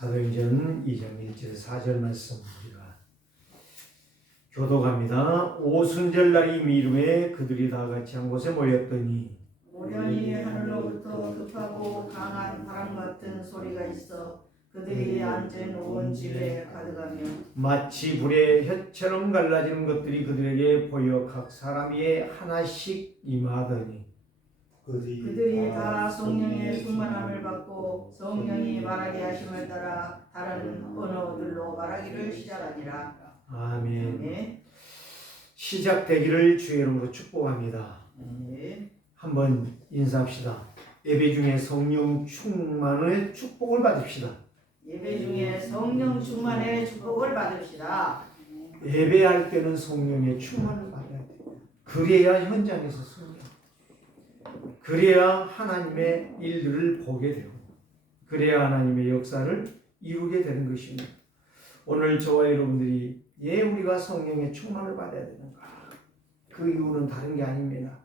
사도행전 2장 1절 4절 말씀 우리가 교독합니다. 오순절날이 미루에 그들이 다 같이 한 곳에 모였더니 우연히 하늘로부터 급하고 강한 바람 같은 소리가 있어 그들이 앉은 온 집에 가득하며 마치 불에 혀처럼 갈라지는 것들이 그들에게 보여 각 사람 위에 하나씩 임하더니 그들이 다 성령의 충만함을 받고 성령이 말하게 하심을 따라 다른 언어들로 말하기를 시작하니라. 아멘. 네. 시작되기를 주의 이름으로 축복합니다. 네. 한번 인사합시다. 예배 중에 성령 충만의 축복을 받읍시다. 예배 중에 성령 충만의 축복을 받읍시다. 예배할 때는 성령의 충만을 받아야 돼요. 그래야 현장에서 승리해요. 그래야 하나님의 일들을 보게 되고 그래야 하나님의 역사를 이루게 되는 것입니다. 오늘 저와 여러분들이 왜 우리가 성령의 충만을 받아야 되는가? 그 이유는 다른 게 아닙니다.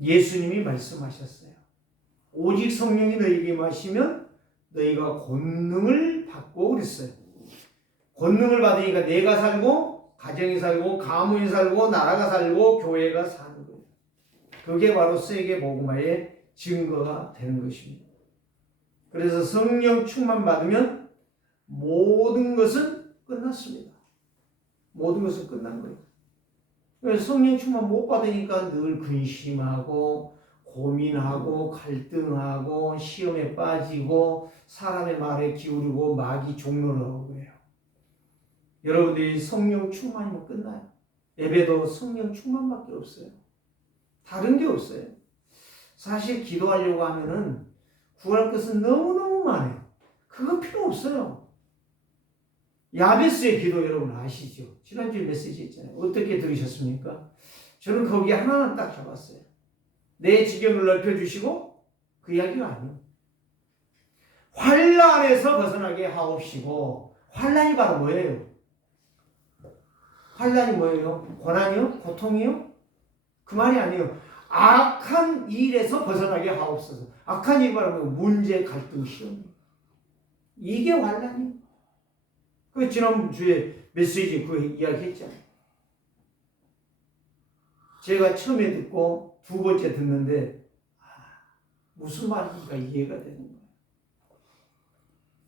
예수님이 말씀하셨어요. 오직 성령이 너희에게 임하시면 너희가 권능을 받고 그랬어요. 권능을 받으니까 내가 살고 가정이 살고 가문이 살고 나라가 살고 교회가 사는 거예요. 그게 바로 세계 복음화의 증거가 되는 것입니다. 그래서 성령 충만 받으면 모든 것은 끝났습니다. 모든 것은 끝난 거예요. 그래서 성령 충만 못 받으니까 늘 근심하고 고민하고 갈등하고 시험에 빠지고 사람의 말에 기울이고 마귀 종로를 하고 그래요. 여러분들이 성령 충만이면 끝나요. 예배도 성령 충만밖에 없어요. 다른 게 없어요. 사실 기도하려고 하면은 구할 것은 너무너무 많아요. 그거 필요 없어요. 야베스의 기도 여러분 아시죠? 지난주에 메시지 있잖아요. 어떻게 들으셨습니까? 저는 거기 하나는 딱 잡았어요. 내 지경을 넓혀주시고 그 이야기가 아니에요. 환난에서 벗어나게 하옵시고 환난이 바로 뭐예요? 환난이 뭐예요? 고난이요? 고통이요? 그 말이 아니에요. 악한 일에서 벗어나게 하옵소서. 악한 일이 바로 문제, 갈등, 시험. 이게 환난이에요. 그 지난주에 메시지 그 이야기 했잖아요. 제가 처음에 듣고 두 번째 듣는데 무슨 말인가 이해가 되는 거예요.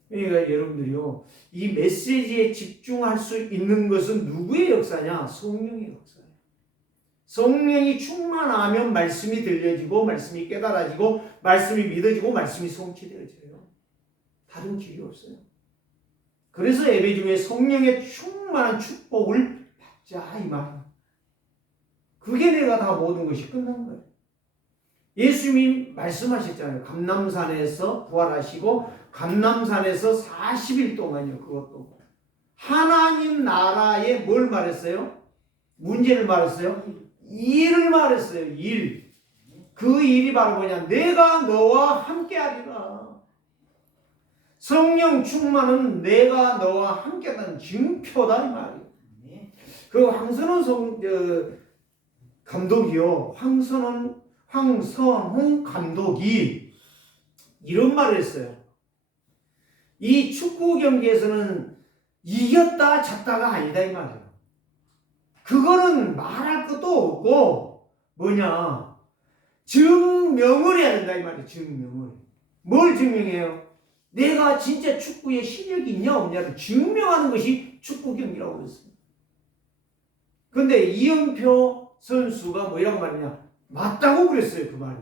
그러니까 여러분들이요, 이 메시지에 집중할 수 있는 것은 누구의 역사냐? 성령의 역사예요. 성령이 충만하면 말씀이 들려지고 말씀이 깨달아지고 말씀이 믿어지고 말씀이 성취되어져요. 다른 길이 없어요. 그래서 예배 중에 성령의 충만한 축복을 받자 이 말이에요. 그게 내가 다 모든 것이 끝난 거예요. 예수님이 말씀하셨잖아요. 감람산에서 부활하시고 감람산에서 40일 동안요. 그것도 하나님 나라에 뭘 말했어요? 문제를 말했어요? 일을 말했어요. 일. 그 일이 바로 뭐냐? 내가 너와 함께하리라. 성령 충만은 내가 너와 함께하는 증표다 이 말이에요. 그 황선홍 감독이요. 황선홍 감독이 이런 말을 했어요. 이 축구 경기에서는 이겼다 졌다가 아니다 이 말이에요. 그거는 말할 것도 없고 뭐냐? 증명을 해야 된다 이 말이에요. 증명을. 뭘 증명해요? 내가 진짜 축구에 실력이 있냐 없냐를 증명하는 것이 축구 경기라고 그랬습니다. 그런데 이영표 선수가 뭐라고 말했냐? 맞다고 그랬어요. 그 말이.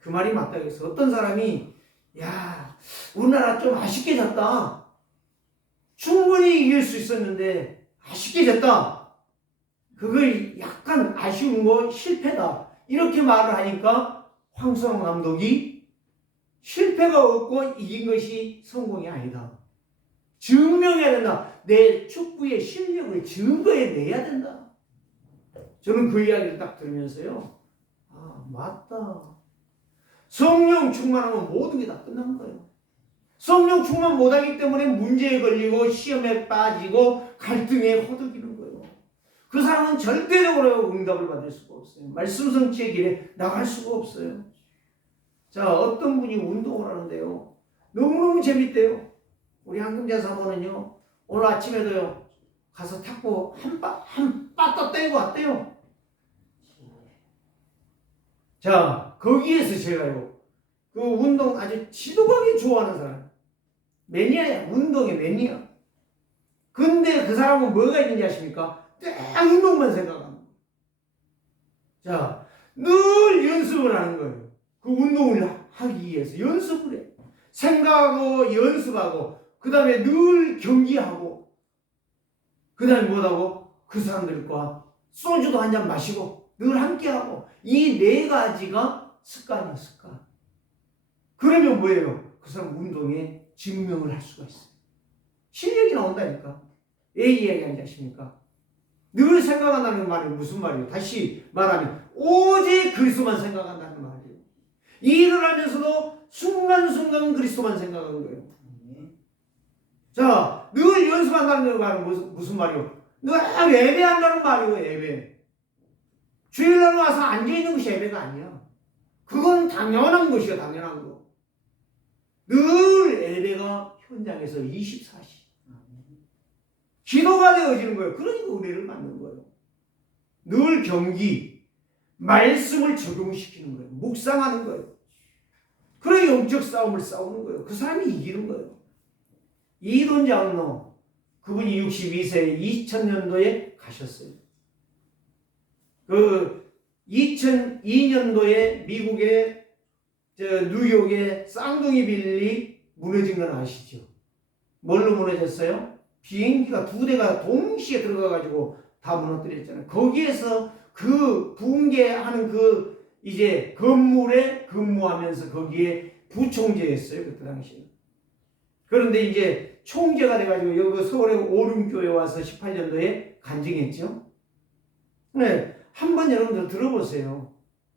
그 말이 맞다고 했어요. 어떤 사람이 야, 우리나라 좀 아쉽게 졌다. 충분히 이길 수 있었는데 아쉽게 졌다. 그걸 약간 아쉬운 거 실패다. 이렇게 말을 하니까 황선홍 감독이 실패가 없고 이긴 것이 성공이 아니다. 증명해야 된다. 내 축구의 실력을 증거해내야 된다. 저는 그 이야기를 딱 들으면서요. 아, 맞다. 성령 충만하면 모든 게 다 끝난 거예요. 성령 충만 못하기 때문에 문제에 걸리고 시험에 빠지고 갈등에 허덕이는 거예요. 그 사람은 절대적으로 응답을 받을 수가 없어요. 말씀 성취의 길에 나갈 수가 없어요. 자, 어떤 분이 운동을 하는데요. 너무너무 재밌대요. 우리 한금자 사모는요, 오늘 아침에도요, 가서 탁구 한 빠따 떼고 왔대요. 자, 거기에서 제가요, 그 운동 아주 지독하게 좋아하는 사람. 매니아야, 운동의 매니아. 근데 그 사람은 뭐가 있는지 아십니까? 딱 운동만 생각하는 거예요. 자, 늘 연습을 하는 거예요. 그 운동을 하기 위해서 연습을 해. 생각하고 연습하고, 그 다음에 늘 경기하고, 그 다음에 뭐하고? 그 사람들과 소주도 한 잔 마시고, 늘 함께하고, 이 네 가지가 습관이에요, 습관. 그러면 뭐예요? 그 사람 운동에 증명을 할 수가 있어요. 실력이 나온다니까. 왜 이야기하는지 아십니까? 늘 생각한다는 말이 무슨 말이에요? 다시 말하면 오직 그리스도만 생각한다는 말이에요. 일을 하면서도 순간순간 그리스도만 생각하는 거예요. 자, 늘 연습한다는 말은 무슨 말이에요? 늘 예배한다는 말이에요. 예배. 주일날 와서 앉아있는 것이 예배가 아니야. 그건 당연한 것이야. 당연한 거. 늘 예배가 현장에서 24시 기도가 되어지는 거예요. 그러니까 은혜를 받는 거예요. 늘 경기, 말씀을 적용시키는 거예요. 묵상하는 거예요. 그래 영적 싸움을 싸우는 거예요. 그 사람이 이기는 거예요. 이돈 장로, 그분이 62세에 2000년도에 가셨어요. 그 2002년도에 미국의 뉴욕의 쌍둥이 빌리 무너진 건 아시죠? 뭘로 무너졌어요? 비행기가 2대가 동시에 들어가가지고 다 무너뜨렸잖아요. 거기에서 그 붕괴하는 그 이제 건물에 근무하면서 거기에 부총재였어요. 그때 당시에. 그런데 이제 총재가 돼가지고 여기 서울의 오륜교회 와서 18년도에 간증했죠. 네, 한번 여러분들 들어보세요.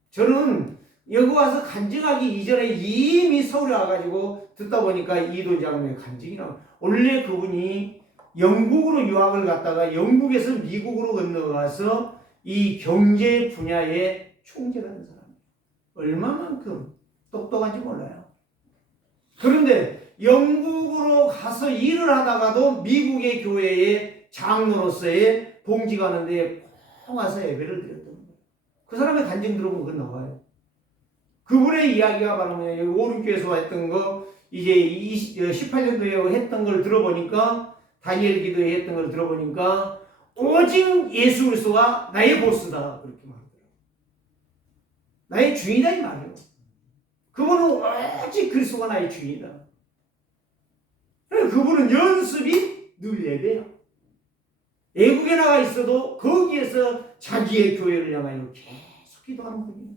저는 여기 와서 간증하기 이전에 이미 서울에 와가지고 듣다 보니까 이도 장로의 간증이 나와요. 원래 그분이 영국으로 유학을 갔다가 영국에서 미국으로 건너가서 이 경제 분야의 총재가 된 사람이에요. 얼마만큼 똑똑한지 몰라요. 그런데 영국으로 가서 일을 하다가도 미국의 교회의 장로로서의 봉직하는데 와서 예배를 드렸던 거예요. 그 사람의 간증 들어보면 그건 나와요. 그분의 이야기가 바로 여기 오른교에서 했던 거, 이제 18년도에 했던 걸 들어보니까, 다니엘 기도에 했던 걸 들어보니까, 오직 예수 그리스도가 나의 보스다. 그렇게 말하더라고요. 나의 주인이다, 이 말이에요. 그분은 오직 그리스도가 나의 주인이다. 그분은 연습이 늘 예배야. 외국에 나가 있어도 거기에서 자기의 교회를 향하여 계속 기도하는 분이에요.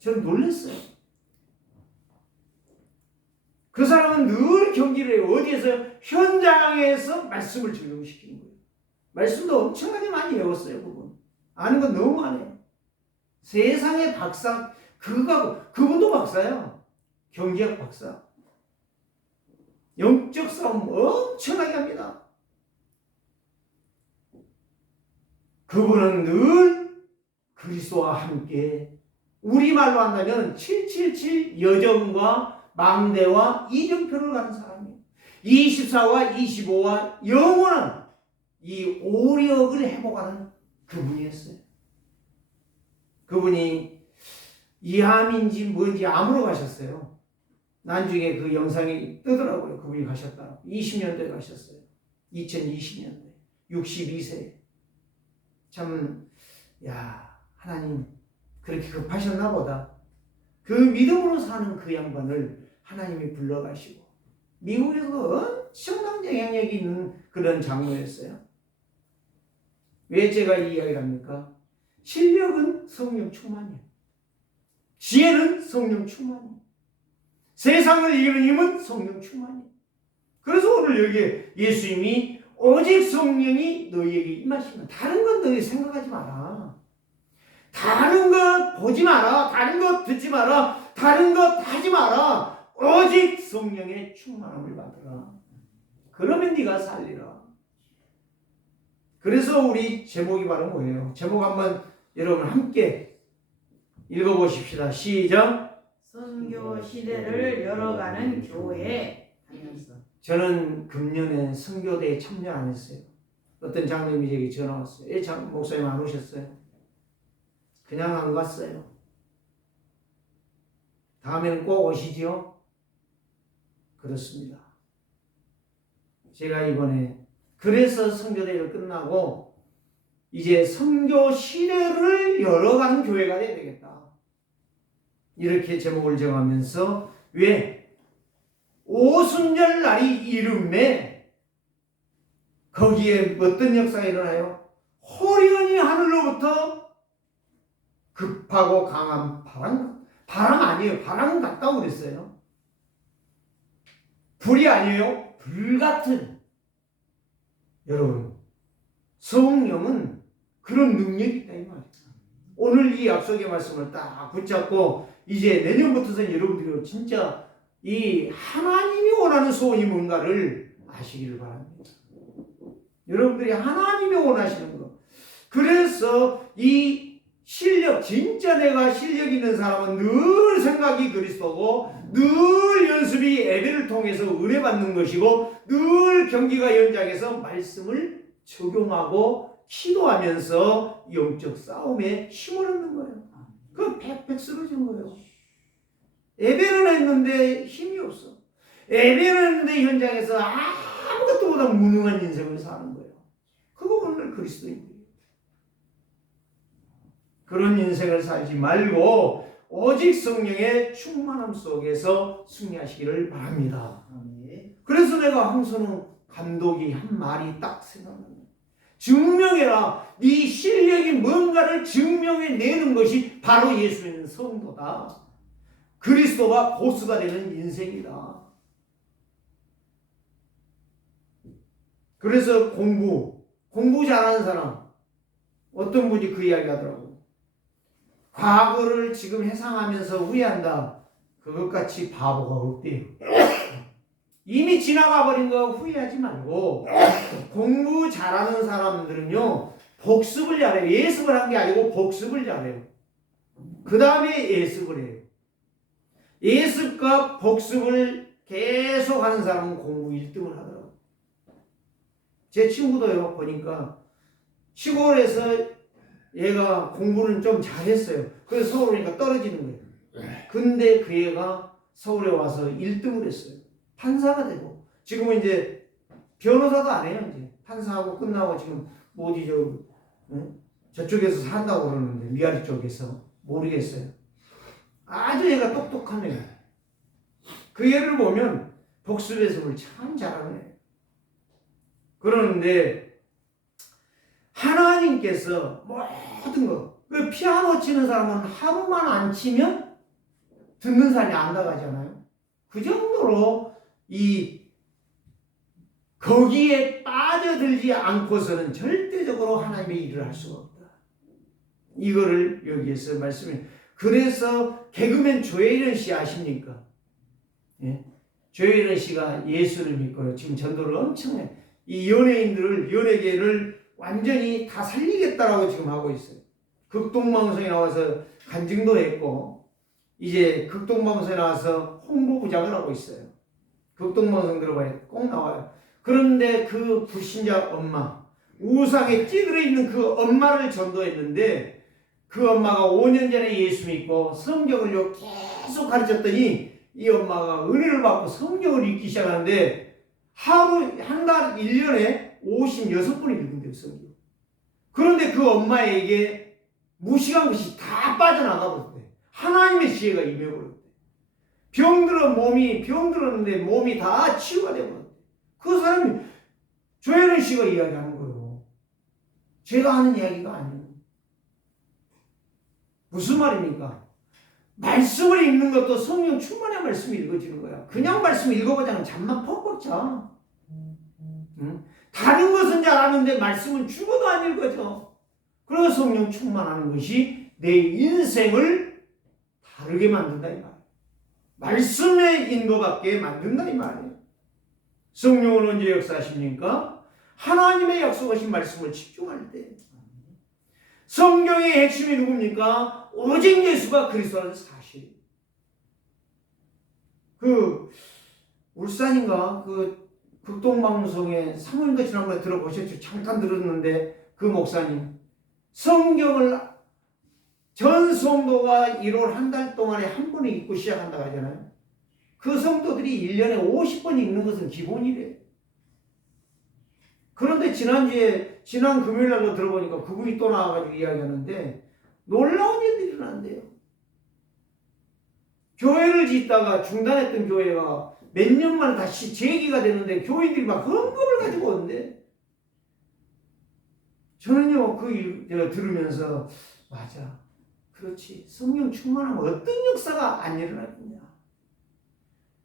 저는 놀랐어요. 그 사람은 늘 경기를 해요. 어디에서? 현장에서 말씀을 적용시키는 거예요. 말씀도 엄청나게 많이 외웠어요. 그분. 아는 건 너무 많아요. 세상의 박사, 그분도 박사야. 경제학 박사. 영적 싸움 엄청나게 합니다. 그분은 늘 그리스도와 함께, 우리말로 한다면 777 여정과 망대와 이정표를 가는 사람이에요. 24와 25와 영원한 이 오력을 회복하는 그분이었어요. 그분이 이암인지 뭔지 암으로 가셨어요. 나중에 그 영상이 뜨더라고요. 그분이 가셨다. 20년도에 가셨어요. 2020년도에. 62세. 참, 하나님 그렇게 급하셨나 보다. 그 믿음으로 사는 그 양반을 하나님이 불러가시고, 미국에서도 엄청난 영향력이 있는 그런 장로였어요. 왜 제가 이 이야기를 합니까? 실력은 성령 충만이에요. 지혜는 성령 충만이에요. 세상을 이기는 힘은 성령 충만이에요. 그래서 오늘 여기에 예수님이 오직 성령이 너희에게 임하시면, 다른 건 너희 생각하지 마라. 다른 것 보지 마라. 다른 것 듣지 마라. 다른 것 하지 마라. 오직 성령의 충만함을 받으라. 그러면 네가 살리라. 그래서 우리 제목이 바로 뭐예요? 제목 한번 여러분 함께 읽어보십시다. 시작. 선교 선교 시대를 열어가는 교회 하면서 저는 금년에 선교대에 참여 안 했어요. 어떤 장로님이 제게 전화 왔어요. 목사님 안 오셨어요? 그냥 안 갔어요. 다음에는 꼭 오시지요? 그렇습니다. 제가 이번에 그래서 선교대회를 끝나고 이제 선교 시대를 열어가는 교회가 돼야 되겠다. 이렇게 제목을 정하면서 왜? 오순절 날이 이름에 거기에 어떤 역사가 일어나요? 호련히 하늘로부터 급하고 강한 바람 아니에요. 바람 같다고 그랬어요. 불이 아니에요. 불 같은. 여러분, 성령은 그런 능력이 있다 이 말이에요. 오늘 이 약속의 말씀을 딱 붙잡고 이제 내년부터는 여러분들이 진짜 이 하나님이 원하는 소원이 뭔가를 아시기를 바랍니다. 여러분들이 하나님이 원하시는 것. 그래서 이 실력, 진짜 내가 실력 있는 사람은 늘 생각이 그리스도고 늘 연습이 예배를 통해서 은혜 받는 것이고 늘 경기가 연장해서 말씀을 적용하고 기도하면서 영적 싸움에 힘을 얻는 거예요. 그건 팩팩 쓰러진 거예요. 예배는 했는데 힘이 없어. 예배는 했는데 현장에서 아무것도 보다 무능한 인생을 사는 거예요. 그거 오늘 그리스도인들이에요. 그런 인생을 살지 말고 오직 성령의 충만함 속에서 승리하시기를 바랍니다. 그래서 내가 황선우 감독이 한 말이 딱 생각납니다. 증명해라. 네 실력이 뭔가를 증명해내는 것이 바로 예수 믿는 성도다. 그리스도가 보스가 되는 인생이다. 그래서 공부 잘하는 사람 어떤 분이 그 이야기 하더라고요. 과거를 지금 회상하면서 후회한다. 그것같이 바보가 없대요. 이미 지나가 버린 거 후회하지 말고 공부 잘하는 사람들은요 복습을 잘해요. 예습을 한 게 아니고 복습을 잘해요. 그 다음에 예습을 해요. 예습과 복습을 계속 하는 사람은 공부 1등을 하더라고요. 제 친구도요 보니까 시골에서 얘가 공부는 좀 잘했어요. 그래서 서울 오니까 떨어지는 거예요. 근데 그 애가 서울에 와서 1등을 했어요. 판사가 되고 지금은 이제 변호사도 안 해요. 이제 판사하고 끝나고 지금 어디 저쪽에서 산다고 그러는데 미아리 쪽에서 모르겠어요. 아주 얘가 똑똑한 애예요. 그 애를 보면 복습 연습을 참 잘하는 애예요. 그러는데 하나님께서 모든 거, 그 피아노 치는 사람은 하루만 안 치면 듣는 사람이 안 나가잖아요. 그 정도로 거기에 빠져들지 않고서는 절대적으로 하나님의 일을 할 수가 없다. 이거를 여기에서 말씀해. 그래서 개그맨 조혜련 씨 아십니까? 예? 조혜련 씨가 예수를 믿고요. 지금 전도를 엄청 해. 이 연예계를 완전히 다 살리겠다라고 지금 하고 있어요. 극동방송에 나와서 간증도 했고, 이제 극동방송에 나와서 홍보부장을 하고 있어요. 극동방송 들어봐야 꼭 나와요. 그런데 그 불신자 엄마, 우상에 찌들어 있는 그 엄마를 전도했는데, 그 엄마가 5년 전에 예수 믿고 성경을 계속 가르쳤더니 이 엄마가 은혜를 받고 성경을 읽기 시작하는데 한 달 1년에 56번을 읽는데요, 성경. 그런데 그 엄마에게 무식한 것이 다 빠져나가 버렸대. 하나님의 지혜가 임해버렸대. 병들었는데 몸이 다 치유가 되버렸대. 그 사람이 조혜련 씨가 이야기하는 거예요. 제가 하는 이야기가 아니에요. 무슨 말입니까? 말씀을 읽는 것도 성령 충만의 말씀이 읽어지는 거야. 그냥 말씀 읽어보자면 잠만 퍽퍽 자. 응? 다른 것은 잘하는데 말씀은 죽어도 안 읽어져. 그래서 성령 충만하는 것이 내 인생을 다르게 만든다 이 말이에요. 말씀의 인도받게 만든다 이 말이에요. 성령은 언제 역사하십니까? 하나님의 약속하신 말씀을 집중할 때. 성경의 핵심이 누굽니까? 오직 예수가 그리스도라는 사실. 그 울산인가 그 극동방송에 사모님도 지난번에 들어보셨죠? 잠깐 들었는데 그 목사님 성경을 전 성도가 1월 한 달 동안에 한 번에 읽고 시작한다고 하잖아요. 그 성도들이 1년에 50번 읽는 것은 기본이래요. 그런데 지난 금요일 날로 들어보니까 그분이 또 나와가지고 이야기하는데 놀라운 일들이 일어난대요. 교회를 짓다가 중단했던 교회가 몇 년 만에 다시 재기가 되는데 교인들이 막 헌금을 가지고 오는데 저는요 그 일 들으면서 맞아, 그렇지, 성령 충만하면 어떤 역사가 안 일어나겠냐.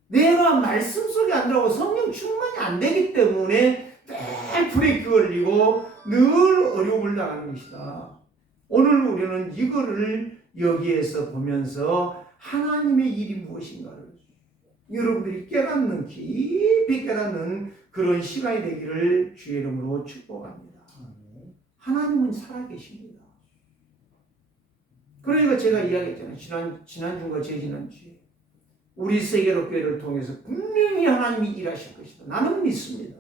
내가 말씀 속에 안 들어가고 성령 충만이 안 되기 때문에 늘 브레이크 걸리고 늘 어려움을 당하는 것이다. 오늘 우리는 이거를 여기에서 보면서 하나님의 일이 무엇인가를 여러분들이 깨닫는, 깊이 깨닫는 그런 시간이 되기를 주의 이름으로 축복합니다. 하나님은 살아계십니다. 그러니까 제가 이야기했잖아요. 지난주가 재지난주에 우리 세계로 교회를 통해서 분명히 하나님이 일하실 것이다. 나는 믿습니다.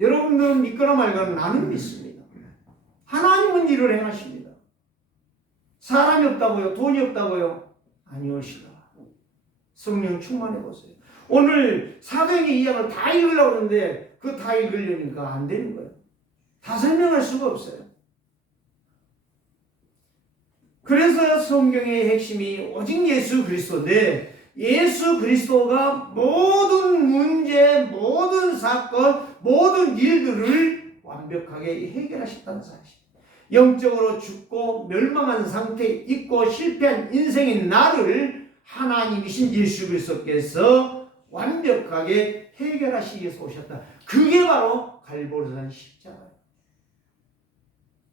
여러분들은 믿거나 말거나 나는 믿습니다. 하나님은 일을 행하십니다. 사람이 없다고요? 돈이 없다고요? 아니오시다. 성령 충만해 보세요. 오늘 사도행전 2장을 다 읽으려고 하는데 그 다 읽으려니까 안 되는 거예요. 다 설명할 수가 없어요. 그래서 성경의 핵심이 오직 예수 그리스도인데 예수 그리스도가 모든 문제, 모든 사건, 모든 일들을 완벽하게 해결하셨다는 사실. 영적으로 죽고 멸망한 상태에 있고 실패한 인생인 나를 하나님이신 예수 그리스도께서 완벽하게 해결하시기 위해서 오셨다. 그게 바로 갈보리산 십자가예요.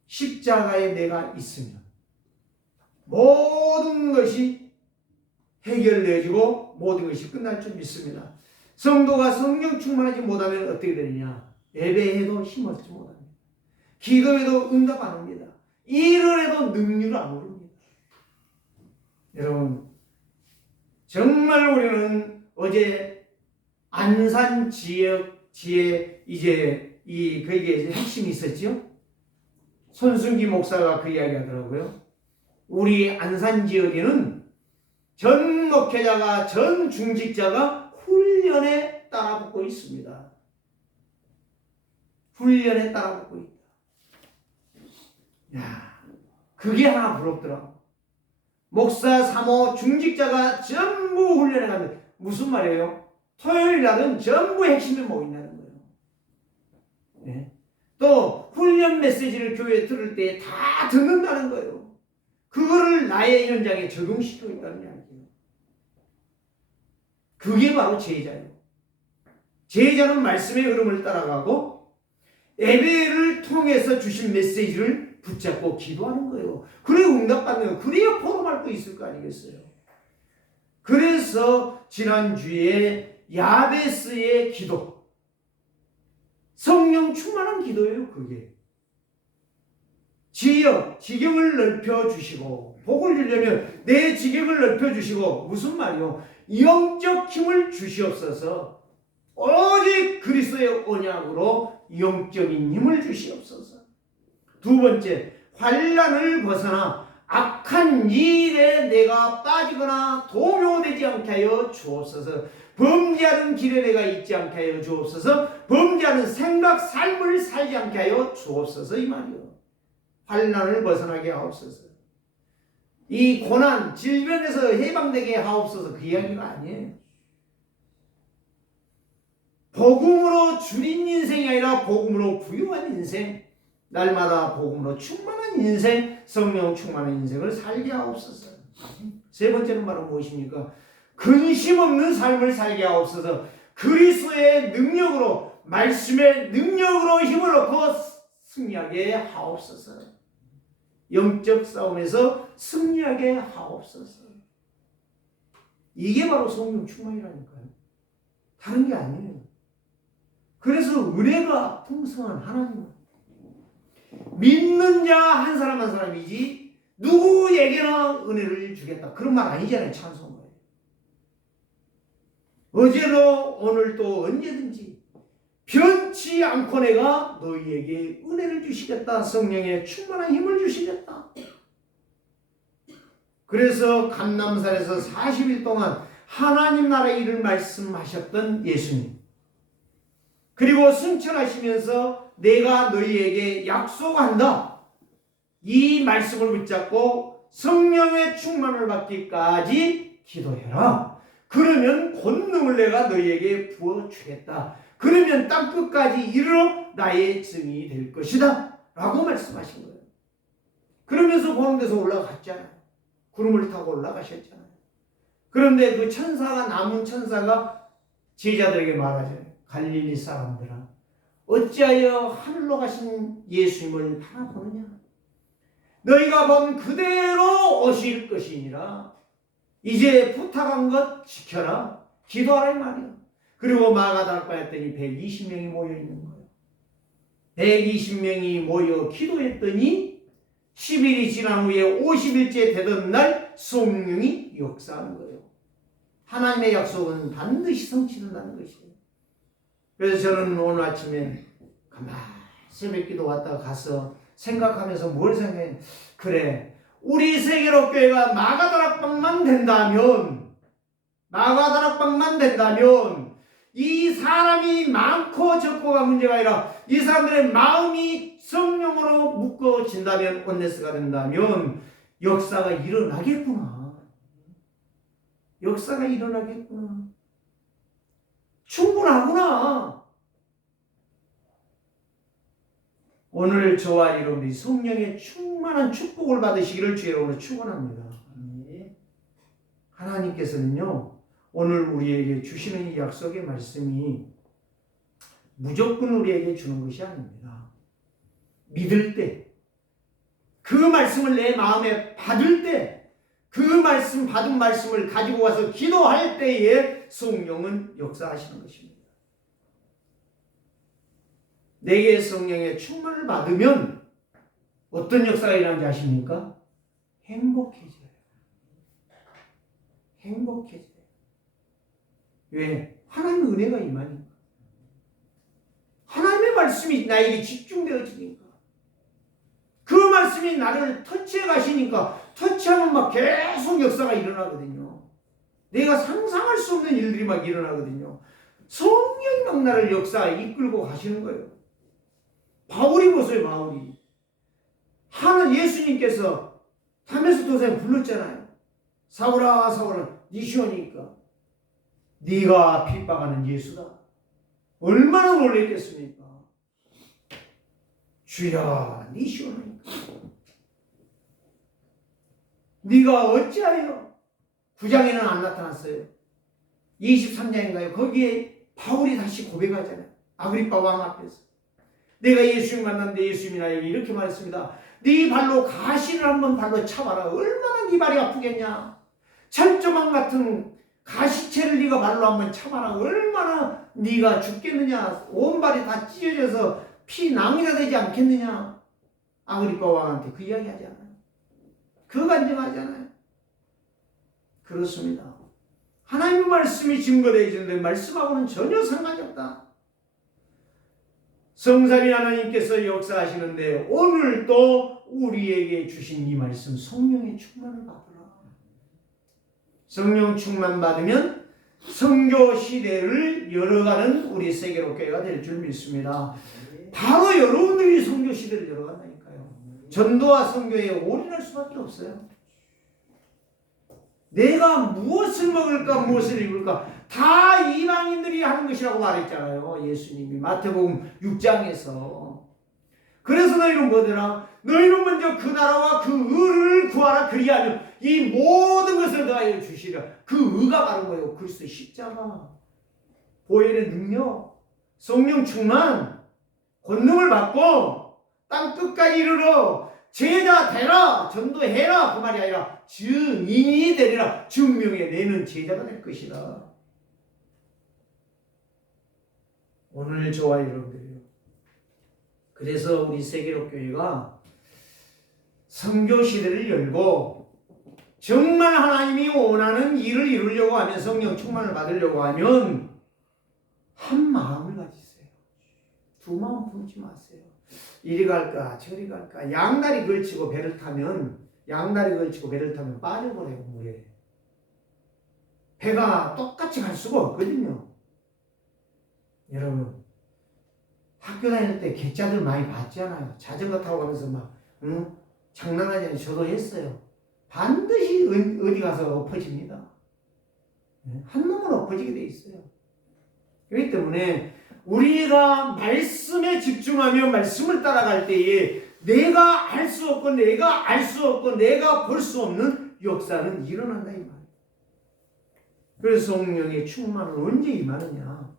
십자가에 내가 있으면 모든 것이 해결되어지고 모든 것이 끝날 줄 믿습니다. 성도가 성령 충만하지 못하면 어떻게 되느냐? 예배해도 힘없지 못합니다. 기도해도 응답 안 합니다. 일을 해도 능률을 안 오릅니다. 여러분, 정말 우리는 어제 안산 지에 이제 거기에 핵심이 있었죠? 손순기 목사가 그 이야기 하더라고요. 우리 안산 지역에는 전 목회자가, 전 중직자가 훈련에 따라붙고 있습니다. 훈련에 따라붙고 있다. 야, 그게 하나 부럽더라고. 목사, 사모, 중직자가 전부 훈련에 가는데 무슨 말이에요? 토요일 날은 전부 핵심에 모인다는 거예요. 네. 또 훈련 메시지를 교회에 들을 때 다 듣는다는 거예요. 그거를 나의 현장에 적용시키고 있다는 이야기예요. 그게 바로 제자예요. 제자는 말씀의 흐름을 따라가고 예배를 통해서 주신 메시지를 붙잡고 기도하는 거예요. 그래야 응답받는 거예요. 그래야 포럼할 거 있을 거 아니겠어요. 그래서 지난주에 야베스의 기도, 성령 충만한 기도예요. 그게 지경을 넓혀주시고, 복을 주려면 내 지경을 넓혀주시고, 무슨 말이요? 영적 힘을 주시옵소서. 오직 그리스도의 언약으로 영적인 힘을 주시옵소서. 두 번째, 환난을 벗어나 악한 일에 내가 빠지거나 동요되지 않게 하여 주옵소서. 범죄하는 길에 내가 있지 않게 하여 주옵소서. 범죄하는 생각, 삶을 살지 않게 하여 주옵소서. 이 말이요. 환난을 벗어나게 하옵소서. 이 고난, 질병에서 해방되게 하옵소서. 그 이야기가 아니에요. 복음으로 줄인 인생이 아니라 복음으로 부유한 인생, 날마다 복음으로 충만한 인생, 성령 충만한 인생을 살게 하옵소서. 세 번째는 바로 무엇입니까? 근심 없는 삶을 살게 하옵소서. 그리스도의 능력으로, 말씀의 능력으로 힘을 얻고 승리하게 하옵소서. 영적 싸움에서 승리하게 하옵소서. 이게 바로 성령 충만이라니까요. 다른 게 아니에요. 그래서 은혜가 풍성한 하나님은 믿는 자 한 사람 한 사람이지 누구에게나 은혜를 주겠다 그런 말 아니잖아요. 찬송가에. 어제도 오늘도 언제든지 변치 않고 내가 너희에게 은혜를 주시겠다. 성령의 충만한 힘을 주시겠다. 그래서 감남산에서 40일 동안 하나님 나라의 일을 말씀하셨던 예수님, 그리고 승천하시면서 내가 너희에게 약속한다, 이 말씀을 붙잡고 성령의 충만을 받기까지 기도해라. 그러면 권능을 내가 너희에게 부어주겠다. 그러면 땅끝까지 이르러 나의 증인이 될 것이다 라고 말씀하신 거예요. 그러면서 보험돼서 올라갔잖아요. 구름을 타고 올라가셨잖아요. 그런데 그 천사가, 남은 천사가 제자들에게 말하잖아요. 갈릴리 사람들아, 어찌하여 하늘로 가신 예수님을 바라보느냐? 너희가 본 그대로 오실 것이니라. 이제 부탁한 것 지켜라. 기도하라 이 말이야. 그리고 마가다락방에 했더니 120명이 모여 있는 거예요. 120명이 모여 기도했더니 10일이 지난 후에 50일째 되던 날 성령이 역사한 거예요. 하나님의 약속은 반드시 성취된다는 것이에요. 그래서 저는 오늘 아침에 가만히 새벽기도 왔다가 가서 생각하면서 뭘 생각해? 그래, 우리 세계로교회가 마가다락방만 된다면 이 사람이 많고 적고가 문제가 아니라 이 사람들의 마음이 성령으로 묶어진다면, 온네스가 된다면 역사가 일어나겠구나. 역사가 일어나겠구나. 충분하구나. 오늘 저와 여러분들이 성령의 충만한 축복을 받으시기를 주의 이름으로 축원합니다. 하나님께서는요, 오늘 우리에게 주시는 이 약속의 말씀이 무조건 우리에게 주는 것이 아닙니다. 믿을 때, 그 말씀을 내 마음에 받을 때, 그 말씀, 받은 말씀을 가지고 와서 기도할 때에 성령은 역사하시는 것입니다. 내게 성령의 충만을 받으면 어떤 역사가 일어나는지 아십니까? 행복해져요. 행복해져요. 왜? 하나님의 은혜가 임하니까. 하나님의 말씀이 나에게 집중되어지니까. 그 말씀이 나를 터치해 가시니까, 터치하면 막 계속 역사가 일어나거든요. 내가 상상할 수 없는 일들이 막 일어나거든요. 성령이 막 나를 역사에 이끌고 가시는 거예요. 바울이 보세요, 바울이. 예수님께서 다메섹 도상에 불렀잖아요. 사울아, 사울아, 네 시온이니까. 네가 핍박하는 예수다. 얼마나 놀랬겠습니까? 주야, 네 시온이니까. 네가 어찌하여 9장에는 안 나타났어요. 23장인가요? 거기에 바울이 다시 고백하잖아요. 아그리빠 왕 앞에서. 내가 예수님 만났는데 예수님이 나에게 이렇게 말했습니다. 네 발로 가시를 한번 발로 차봐라. 얼마나 네 발이 아프겠냐. 철조망 같은 가시채를 네가 발로 한번 차봐라. 얼마나 네가 죽겠느냐. 온 발이 다 찢어져서 피 낭이가 되지 않겠느냐. 아그리빠 왕한테 그 이야기 하잖아요. 그 간증하잖아요. 그렇습니다. 하나님의 말씀이 증거되어 있는데 말씀하고는 전혀 상관이 없다. 성삼위 하나님께서 역사하시는데 오늘도 우리에게 주신 이 말씀, 성령의 충만을 받으라. 성령 충만 받으면 선교 시대를 열어가는 우리 세계로교회가 될 줄 믿습니다. 바로 여러분들이 선교 시대를 열어간다니까요. 전도와 선교에 올인할 수밖에 없어요. 내가 무엇을 먹을까, 무엇을 입을까, 다 이방인들이 하는 것이라고 말했잖아요. 예수님이 마태복음 6장에서. 그래서 너희는 뭐더라? 너희는 먼저 그 나라와 그 의를 구하라. 그리하면 이 모든 것을 더하여 주시리라. 그 의가 바로 뭐예요? 그리스도의 십자가, 보혈의 능력, 성령 충만, 권능을 받고 땅 끝까지 이르러 제자 되라, 전도해라, 그 말이 아니라 증인이 되리라. 증명해 내는 제자가 될 것이다. 오늘 저와 여러분들이요. 그래서 우리 세계로교회가 선교 시대를 열고 정말 하나님이 원하는 일을 이루려고 하면, 성령 충만을 받으려고 하면 한 마음을 가지세요. 두 마음 품지 마세요. 이리 갈까 저리 갈까. 양다리 걸치고 배를 타면 빠져버려요, 물에. 배가 똑같이 갈 수가 없거든요. 여러분, 학교 다닐 때 개짜들 많이 봤잖아요. 자전거 타고 가면서 막 장난하잖아요. 저도 했어요. 반드시 어디 가서 엎어집니다. 한 놈은 엎어지게 돼 있어요. 그렇기 때문에 우리가 말씀에 집중하며 말씀을 따라갈 때에 내가 알 수 없고 내가 알 수 없고 내가 볼 수 없는 역사는 일어난다 이 말이에요. 그래서 성령의 충만은 언제 임하느냐?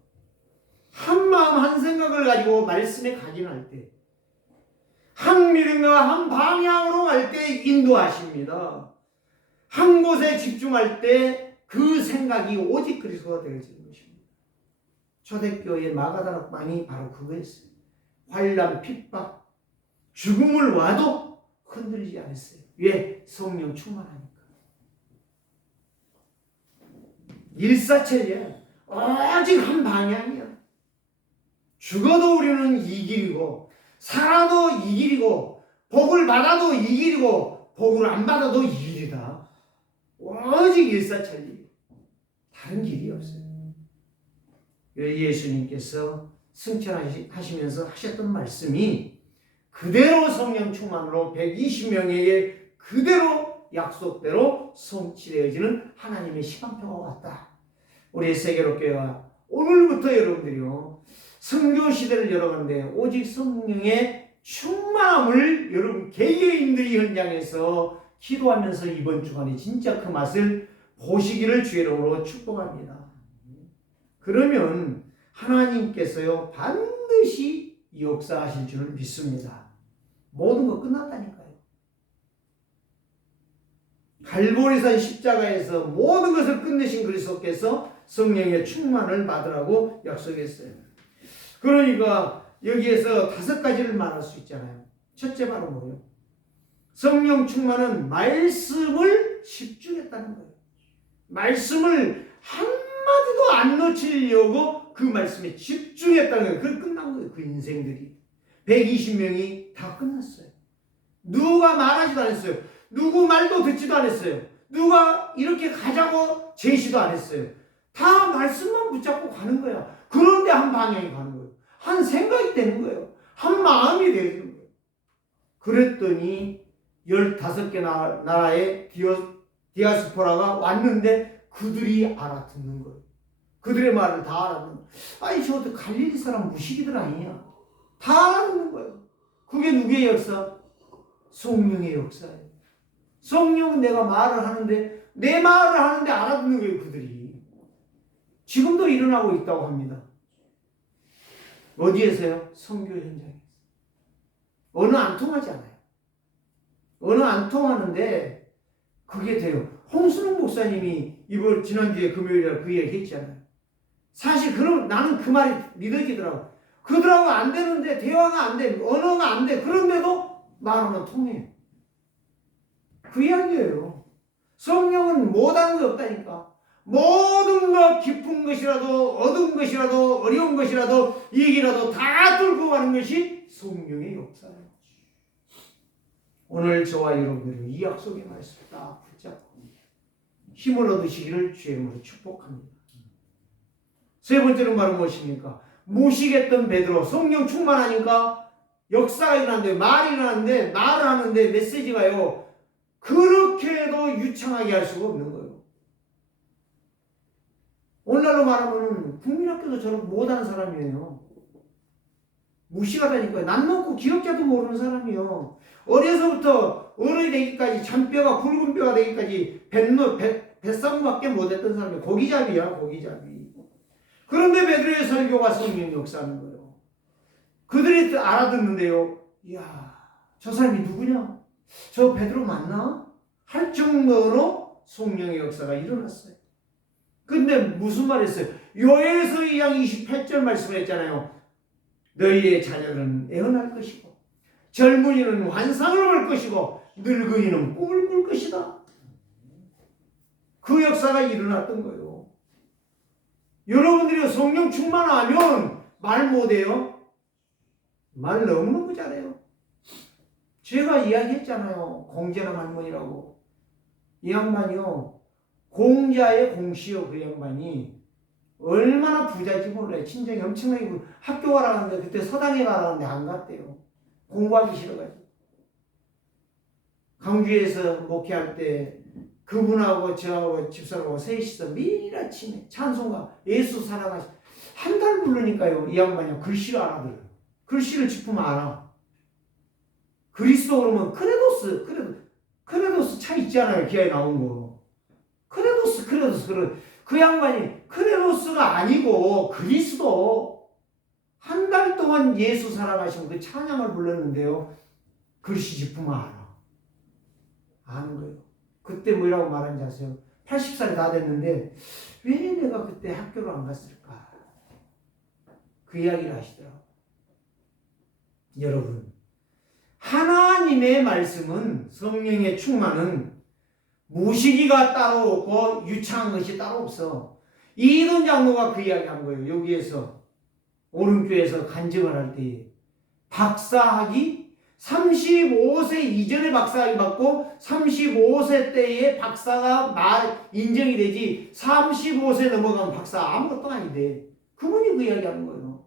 한 마음 한 생각을 가지고 말씀에 각인할 때, 한 믿음과 한 방향으로 갈 때 인도하십니다. 한 곳에 집중할 때 그 생각이 오직 그리스도가 되어지는 것입니다. 초대교회의 마가다락방이 바로 그거였어요. 환난, 핍박, 죽음을 와도 흔들리지 않았어요. 왜? 성령 충만하니까. 일사천리야. 오직 한 방향이야. 죽어도 우리는 이 길이고, 살아도 이 길이고, 복을 받아도 이 길이고, 복을 안 받아도 이 길이다. 오직 일사천리. 다른 길이 없어요. 예수님께서 승천하시면서 하셨던 말씀이 그대로 성령 충만으로 120명에게 그대로 약속대로 성취되어지는 하나님의 시간표가 왔다. 우리 세계로교회와 오늘부터 여러분들이요, 선교 시대를 열어가는데 오직 성령의 충만함을 여러분 개개인들이 현장에서 기도하면서 이번 주간에 진짜 그 맛을 보시기를 주의 이름으로 축복합니다. 그러면 하나님께서요 반드시 역사하실 줄을 믿습니다. 모든 거 끝났다니까요. 갈보리산 십자가에서 모든 것을 끝내신 그리스도께서 성령의 충만을 받으라고 약속했어요. 그러니까 여기에서 5가지를 말할 수 있잖아요. 첫째 바로 뭐예요? 성령 충만은 말씀을 집중했다는 거예요. 말씀을 한마디도 안 놓치려고 그 말씀에 집중했다는 거예요. 그게 끝난 거예요. 그 인생들이 120명이 다 끝났어요. 누가 말하지도 않았어요. 누구 말도 듣지도 않았어요. 누가 이렇게 가자고 제시도 안 했어요. 다 말씀만 붙잡고 가는 거야. 그런데 한 방향이 가는 거예요. 한 생각이 되는 거예요. 한 마음이 되는 거예요. 그랬더니 15개 나라의 디아스포라가 왔는데 그들이 알아듣는 거예요. 그들의 말을 다 알아듣는 거예요. 아니 저것도 갈릴리 사람 무식이들 아니냐. 다 알아듣는 거예요. 그게 누구의 역사? 성령의 역사예요. 성령은 내가 말을 하는데 내 말을 하는데 알아듣는 거예요. 그들이. 지금도 일어나고 있다고 합니다. 어디에서요? 선교 현장에서. 어느 안 통하지 않아요. 어느 안 통하는데 그게 돼요. 홍순웅 목사님이 이번 지난주에 금요일에 그 얘기 했잖아요. 사실 그럼 나는 그 말이 믿어지더라고. 그들하고 안 되는데 대화가 안 돼. 언어가 안 돼. 그런데도 말하면 통해. 그 이야기예요. 성령은 못하는 게 없다니까. 모든 것 깊은 것이라도 어두운 것이라도 어려운 것이라도 얘기라도 다 뚫고 가는 것이 성령의 역사예요. 오늘 저와 여러분들은 이 약속의 말씀 딱 붙잡고 힘을 얻으시기를 주의 이름으로 축복합니다. 세 번째는 바로 무엇입니까? 무식했던 베드로, 성령 충만하니까 역사가 일어났는데 말이 일어났는데 말을 하는데 메시지가요 그렇게 해도 유창하게 할 수가 없는 거예요. 오늘날로 말하면 국민학교도 저런 못하는 사람이에요. 무식하다니까요. 남 놓고 기억자도 모르는 사람이요. 어려서부터 어른이 되기까지 잔뼈가 붉은 뼈가 되기까지 뱃싸움밖에 못했던 사람이 고기잡이야. 고기잡이. 그런데 베드로의 설교가 성령 역사하는 거예요. 그들이 알아듣는데요. 이야, 저 사람이 누구냐? 저 베드로 맞나? 할 정도로 성령의 역사가 일어났어요. 근데 무슨 말 했어요? 요에서 2장 28절 말씀을 했잖아요. 너희의 자녀는 애언할 것이고 젊은이는 환상을 볼 것이고 늙은이는 꿈을 꿀 것이다. 그 역사가 일어났던 거예요. 여러분들이 성령 충만하면 말 못해요? 말 너무너무 잘해요. 제가 이야기했잖아요. 공자랑 할머니라고. 이 양반이요. 공자의 공시요. 그 양반이 얼마나 부자인지 몰라요. 친정이 엄청나게 학교 가라는데 그때 서당에 가라는데 안 갔대요. 공부하기 싫어가지고. 강주에서 목회할 때 그분하고 저하고 집사람하고 셋이서 매일 아침에 찬송가 예수 사랑하시 한 달 부르니까요. 이 양반이 글씨를 알아들어요. 글씨를 짚으면 알아. 그리스도 그러면 크레도스 차 있잖아요. 기아에 나온 거. 크레도스. 그 양반이 크레도스가 아니고 그리스도 한 달 동안 예수 사랑하시면 그 찬양을 불렀는데요. 글씨 짚으면 알아. 아는 거예요. 그때 뭐라고 말한지 아세요? 80살이 다 됐는데 왜 내가 그때 학교를 안 갔을까? 그 이야기를 하시더라고요. 여러분, 하나님의 말씀은 성령의 충만은 무시기가 따로 없고 유창한 것이 따로 없어. 이돈 장로가 그 이야기 한 거예요. 여기에서 오른쪽에서 간증을 할 때 박사학위 35세 이전에 박사학위 받고 35세 때에 박사가 인정이 되지 35세 넘어가면 박사 아무것도 아닌데 그분이 그 이야기 하는 거예요.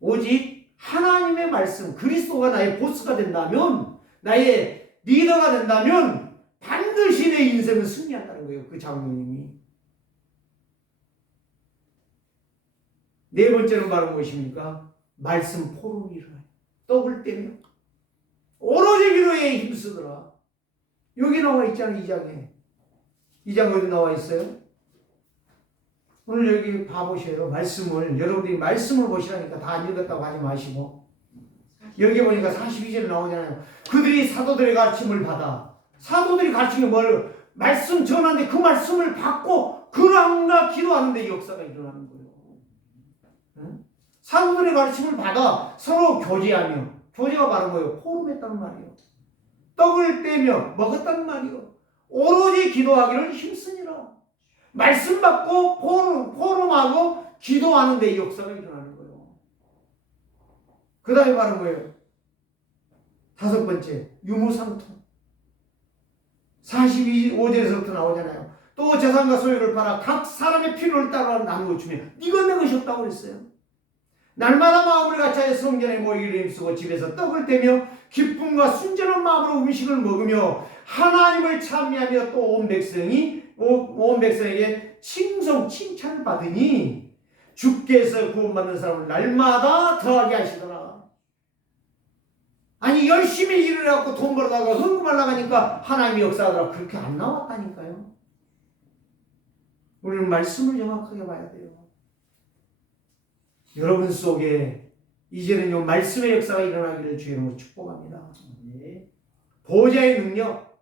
오직 하나님의 말씀, 그리스도가 나의 보스가 된다면, 나의 리더가 된다면 반드시 내 인생은 승리한다는 거예요. 그 장로님이. 네 번째는 바로 무엇입니까? 말씀 포럼이 일어나요. 떡을 떼며 오로지 기도에 힘쓰더라. 여기 나와 있잖아요. 2장에. 2장 어디 나와 있어요? 오늘 여기 봐보셔요. 말씀을 여러분들이 말씀을 보시라니까 다 안 읽었다고 하지 마시고 여기 보니까 42절에 나오잖아요. 그들이 사도들의 가르침을 받아. 사도들이 가르치는 뭘 말씀 전하는데 그 말씀을 받고 그랑나 기도하는데 역사가 일어나는 거예요. 응? 사도들의 가르침을 받아 서로 교제하며, 교제가 바로 뭐예요? 포럼했다는 말이에요. 떡을 떼며 먹었다는 말이에요. 오로지 기도하기를 힘쓰니라. 말씀 받고 포럼하고 기도하는 데 역사가 일어나는 거예요. 그 다음에 바로 뭐예요? 다섯 번째, 유무상통. 45절에서부터 나오잖아요. 또 재산과 소유를 팔아 각 사람의 필요를 따라 나누어 주며 이건 내 것이 없다고 그랬어요. 날마다 마음을 같이하여 성전에 모이기를 힘쓰고 집에서 떡을 떼며 기쁨과 순전한 마음으로 음식을 먹으며 하나님을 찬미하며 또 온 백성에게 칭찬을 받으니 주께서 구원받는 사람을 날마다 더하게 하시더라. 아니 열심히 일을 해갖고 돈 벌어다가 헌금하려고 하니까 하나님이 역사하더라. 그렇게 안 나왔다니까요. 우리는 말씀을 정확하게 봐야 돼요. 여러분 속에 이제는요 말씀의 역사가 일어나기를 주님으로 축복합니다. 보호자의 능력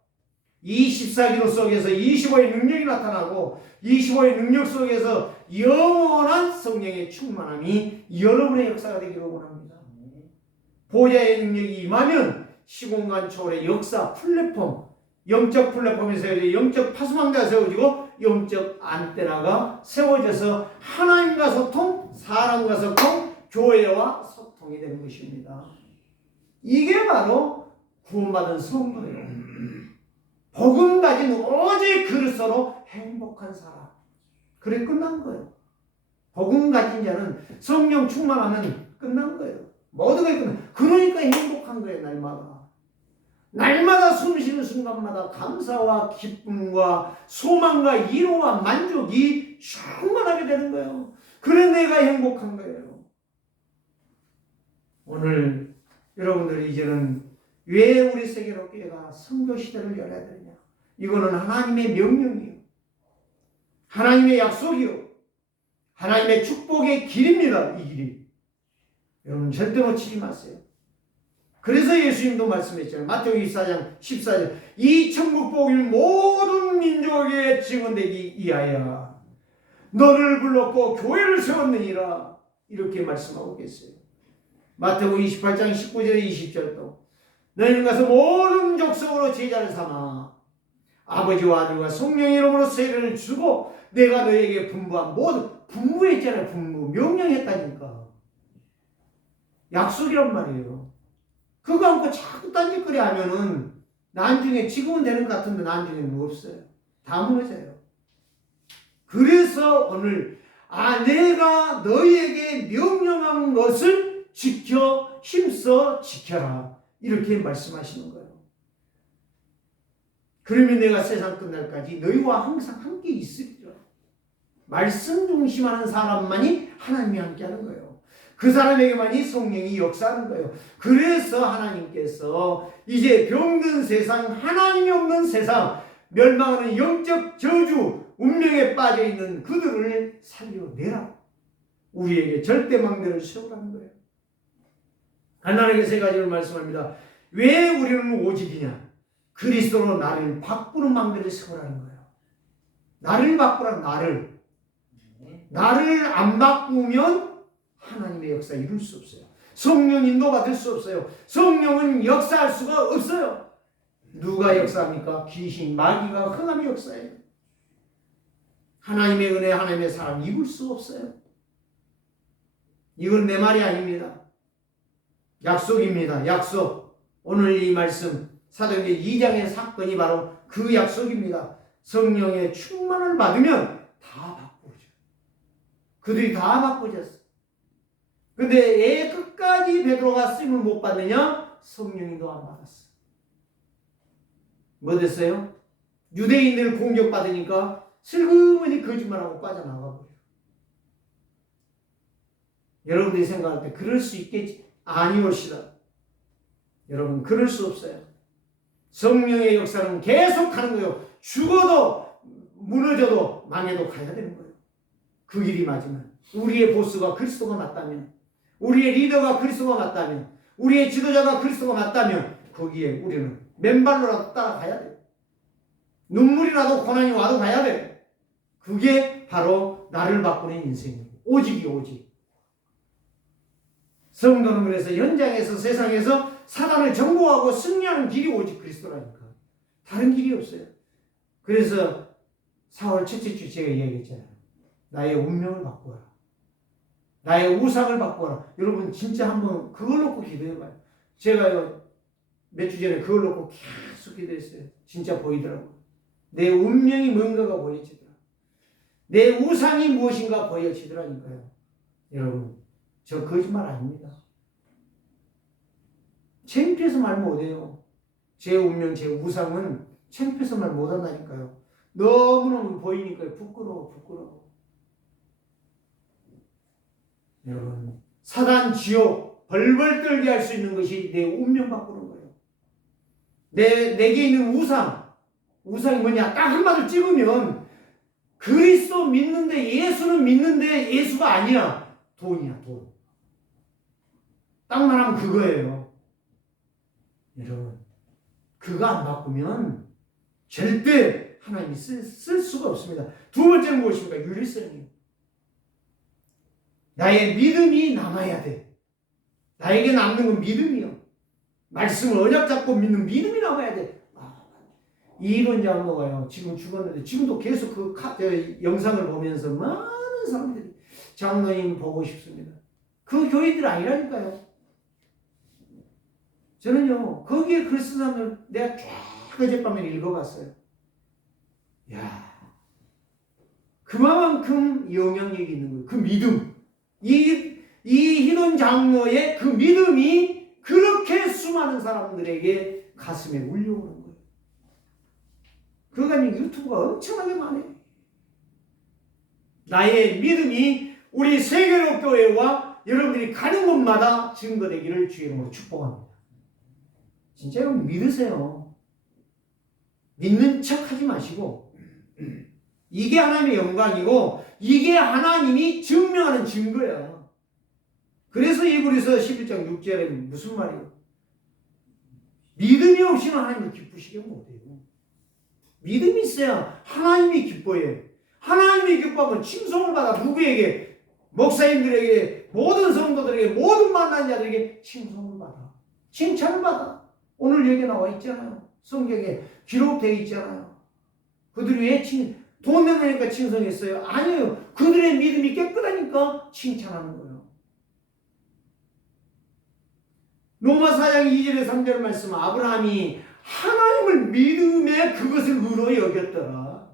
24기도 속에서 25의 능력이 나타나고 25의 능력 속에서 영원한 성령의 충만함이 여러분의 역사가 되기를 원합니다. 보호자의 능력이 임하면 시공간 초월의 역사 플랫폼, 영적 플랫폼에서 영적 파수망대가 세워지고 영적 안테나가 세워져서 하나님과 소통, 사람과 소통, 교회와 소통이 되는 것입니다. 이게 바로 구원받은 성도예요. 복음 가진 오직 그리스도로 행복한 사람. 그래 끝난 거예요. 복음 가진 자는 성령 충만하면 끝난 거예요. 모두가 끝난. 그러니까 행복한 거예요. 날마다 숨쉬는 순간마다 감사와 기쁨과 소망과 위로와 만족이 충만하게 되는 거예요. 그래 내가 행복한 거예요. 오늘 여러분들이 이제는 왜 우리 세계로교회가 선교시대를 열어야 되느냐. 이거는 하나님의 명령이에요. 하나님의 약속이요. 하나님의 축복의 길입니다. 이 길이. 여러분 절대 놓치지 마세요. 그래서 예수님도 말씀했잖아요. 마태복음 24장 14절 이 천국 복음이 모든 민족에게 증언되기 위하여 너를 불렀고 교회를 세웠느니라. 이렇게 말씀하고 계세요. 마태복음 28장 19절 20절도 너희는 가서 모든 족속으로 제자를 삼아 아버지와 아들과 성령의 이름으로 세례를 주고 내가 너에게 분부한 모든 분부했잖아요. 분부 명령했다니까. 약속이란 말이에요. 그거 안고 자꾸 딴짓거리 하면은 나중에 지금은 되는 것 같은데 나중에는 없어요. 다 무너져요. 그래서 오늘 내가 너희에게 명령한 것을 지켜 힘써 지켜라. 이렇게 말씀하시는 거예요. 그러면 내가 세상 끝날까지 너희와 항상 함께 있으리라. 말씀 중심하는 사람만이 하나님이 함께하는 거예요. 그 사람에게만이 성령이 역사하는 거예요. 그래서 하나님께서 이제 병든 세상, 하나님이 없는 세상, 멸망하는 영적 저주, 운명에 빠져있는 그들을 살려내라. 우리에게 절대망대를 세우라는 거예요. 하나님께 세 가지를 말씀합니다. 왜 우리는 오직이냐? 그리스도로 나를 바꾸는 망대를 세우라는 거예요. 나를 바꾸라. 나를 안 바꾸면 하나님의 역사 이룰 수 없어요. 성령 인도 받을 수 없어요. 성령은 역사할 수가 없어요. 누가 역사합니까? 귀신, 마귀가 흥함이 역사해요. 하나님의 은혜, 하나님의 사랑 입을 수 없어요. 이건 내 말이 아닙니다. 약속입니다. 약속. 오늘 이 말씀 사도행전 2장의 사건이 바로 그 약속입니다. 성령의 충만을 받으면 다 바꾸어져. 그들이 다 바꾸어졌어. 근데 끝까지 베드로가 쓰임을 못 받느냐? 성령님도 안 받았어. 뭐 됐어요? 유대인들 공격받으니까 슬그머니 거짓말하고 빠져나가 버려. 여러분들이 생각할 때 그럴 수 있겠지? 아니올시다. 여러분 그럴 수 없어요. 성령의 역사는 계속 하는 거예요. 죽어도 무너져도 망해도 가야 되는 거예요. 그 길이 맞으면. 우리의 보스가 그리스도가 맞다면, 우리의 리더가 그리스도가 맞다면, 우리의 지도자가 그리스도가 맞다면 거기에 우리는 맨발로라도 따라가야 돼요. 눈물이 나도 고난이 와도 가야 돼요. 그게 바로 나를 바꾸는 인생이에요. 오직이 오직. 성도는 그래서 현장에서 세상에서 사단을 정복하고 승리하는 길이 오직 그리스도라니까. 다른 길이 없어요. 그래서 4월 첫째 주 제가 이야기했잖아요. 나의 운명을 바꾸어라. 나의 우상을 바꾸어라. 여러분 진짜 한번 그걸 놓고 기도해봐요. 제가 몇 주 전에 그걸 놓고 계속 기도했어요. 진짜 보이더라고요. 내 운명이 뭔가가 보여지더라. 내 우상이 무엇인가 보여지더라니까요. 여러분 저 거짓말 아닙니다. 창피해서 말 못해요. 제 운명, 제 우상은 창피해서 말 못한다니까요. 너무너무 보이니까요. 부끄러워. 여러분 사단 지옥 벌벌 떨게 할 수 있는 것이 내 운명 바꾸는 거예요. 내게 있는 우상이 뭐냐? 딱 한마디를 찍으면 그리스도 믿는데 예수는 믿는데 예수가 아니야. 돈이야 돈. 딱 말하면 그거예요. 여러분 그거 안 바꾸면 절대 하나님이 쓸 수가 없습니다. 두 번째는 무엇입니까? 유일성이에요. 나의 믿음이 남아야 돼. 나에게 남는 건 믿음이요. 말씀을 언약 잡고 믿는 믿음이 남아야 돼. 이런 장로가요. 지금 죽었는데 지금도 계속 그 영상을 보면서 많은 사람들이 장로님 보고 싶습니다. 그 교인들 아니라니까요. 저는요 거기에 글 쓴 사람들 내가 쫙 어젯밤에 읽어봤어요. 야, 그만큼 영향력이 있는 거예요. 그 믿음. 이 희돈 장로의 그 믿음이 그렇게 수많은 사람들에게 가슴에 울려오는 거예요. 그러니까 유튜브가 엄청나게 많아요. 나의 믿음이 우리 세계로 교회와 여러분들이 가는 곳마다 증거되기를 주의 이름으로 축복합니다. 진짜 여러분 믿으세요. 믿는 척 하지 마시고 이게 하나님의 영광이고 이게 하나님이 증명하는 증거예요. 그래서 이브리서 11장 6절에 무슨 말이에요? 믿음이 없이는 하나님을 기쁘시게 못해요. 믿음이 있어야 하나님이 기뻐해요. 하나님이 기뻐하면 칭송을 받아. 누구에게? 목사님들에게, 모든 성도들에게, 모든 만난 자들에게 칭송을 받아. 칭찬을 받아. 오늘 여기 나와 있잖아요. 성경에 기록되어 있잖아요. 그들이 왜 돈 내놓으니까 칭송했어요? 아니에요. 그들의 믿음이 깨끗하니까 칭찬하는 거예요. 로마 4장 2절에 3절 말씀, 아브라함이 하나님을 믿음에 그것을 의로 여겼더라.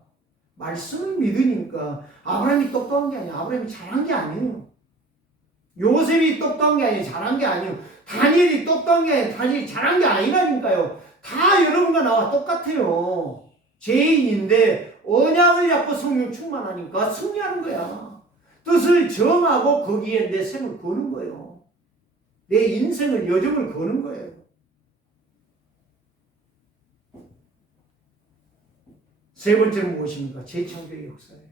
말씀을 믿으니까. 아브라함이 똑똑한 게 아니에요. 아브라함이 잘한 게 아니에요. 요셉이 똑똑한 게 아니에요. 잘한 게 아니에요. 다니엘이 똑똑한 게 아니에요. 다니엘이 잘한 게 아니라니까요. 다 여러분과 나와 똑같아요. 죄인인데 언약을 잡고 성령 충만하니까 승리하는 거야. 뜻을 정하고 거기에 내 생을 거는 거예요. 내 인생을, 여정을 거는 거예요. 세 번째는 무엇입니까? 재창조의 역사예요.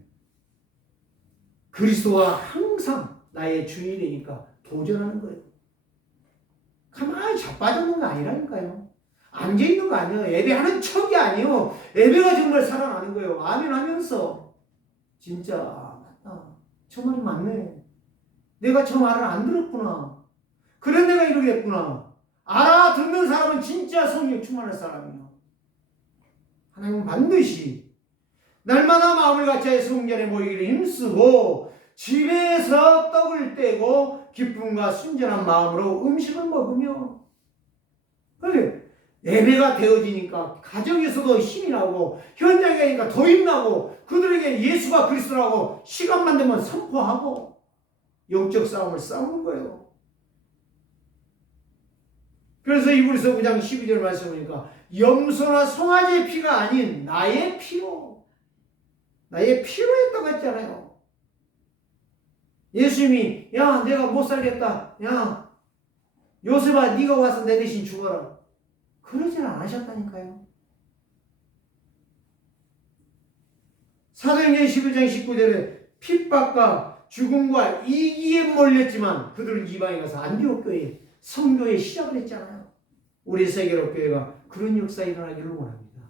그리스도와 항상 나의 주인이 되니까 도전하는 거예요. 가만히 자빠져있는 거 아니라니까요. 앉아있는 거 아니에요. 예배하는 척이 아니에요. 예배가 정말 살아나는 거예요. 아멘 하면서 진짜 맞다. 저 말이 맞네. 내가 저 말을 안 들었구나. 그래 내가 이러겠구나. 알아듣는 사람은 진짜 성령 충만할 사람이에요. 하나님은 반드시 날마다 마음을 같이 성전에 모이기를 힘쓰고 집에서 떡을 떼고 기쁨과 순전한 마음으로 음식을 먹으며, 그래 예배가 되어지니까 가정에서도 힘이 나고 현장에 가니까 더 힘나고 그들에게 예수가 그리스도라고 시간만 되면 선포하고 영적 싸움을 싸우는 거예요. 그래서 이브리서 9장 12절 말씀 보니까 염소나 송아지의 피가 아닌 나의 피로 했다고 했잖아요. 예수님이 야 내가 못 살겠다. 야 요셉아 네가 와서 내 대신 죽어라. 그러지는 않으셨다니까요. 사도행전 11장 19절에 핍박과 죽음과 이기에 몰렸지만 그들은 이방에 가서 안디옥 교회 성교의 시작을 했잖아요. 우리 세계로 교회가 그런 역사가 일어나기를 원합니다.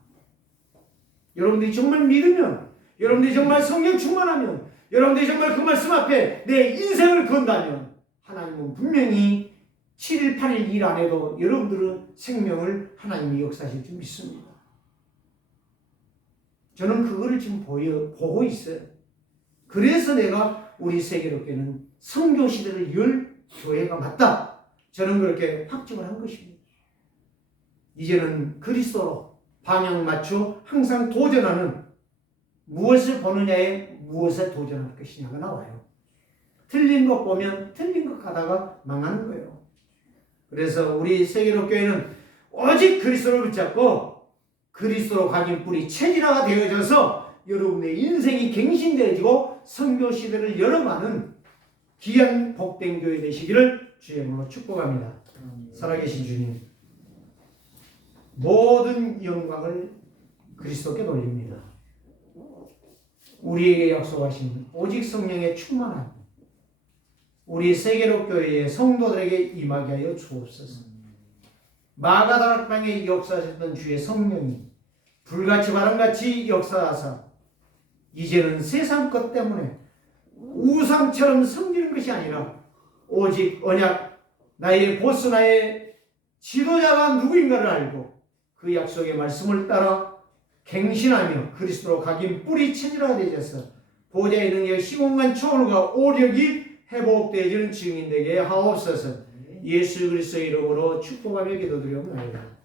여러분들이 정말 믿으면, 여러분들이 정말 성령 충만하면, 여러분들이 정말 그 말씀 앞에 내 인생을 건다면 하나님은 분명히 7일 8일 일 안 해도 여러분들은 생명을 하나님이 역사하실 줄 믿습니다. 저는 그거를 지금 보고 있어요. 그래서 내가 우리 세계로교회는 성교 시대를 열 교회가 맞다. 저는 그렇게 확증을 한 것입니다. 이제는 그리스도로 방향 맞춰 항상 도전하는, 무엇을 보느냐에 무엇에 도전할 것이냐가 나와요. 틀린 것 보면 틀린 것 가다가 망하는 거예요. 그래서 우리 세계로 교회는 오직 그리스도를 붙잡고 그리스도로 각인 뿌리 체질화가 되어져서 여러분의 인생이 갱신되어지고 선교 시대를 열어가는 귀한 복된 교회 되시기를 주의 이름으로 축복합니다. 살아계신 주님, 모든 영광을 그리스도께 돌립니다. 우리에게 약속하신 오직 성령의 충만함, 우리 세계로 교회의 성도들에게 임하게 하여 주옵소서. 마가다락방에 역사하셨던 주의 성령이 불같이 바람같이 역사하사 이제는 세상 것 때문에 우상처럼 섬기는 것이 아니라 오직 언약, 나의 보스, 나의 지도자가 누구인가를 알고 그 약속의 말씀을 따라 갱신하며 그리스도로 각인 뿌리 체질화가 되셔서 보좌의 능력, 시공간 초월과 오력이 회복되어지는 증인 되게 하옵소서. 예수 그리스도의 이름으로 축복하며 기도드리옵나이다.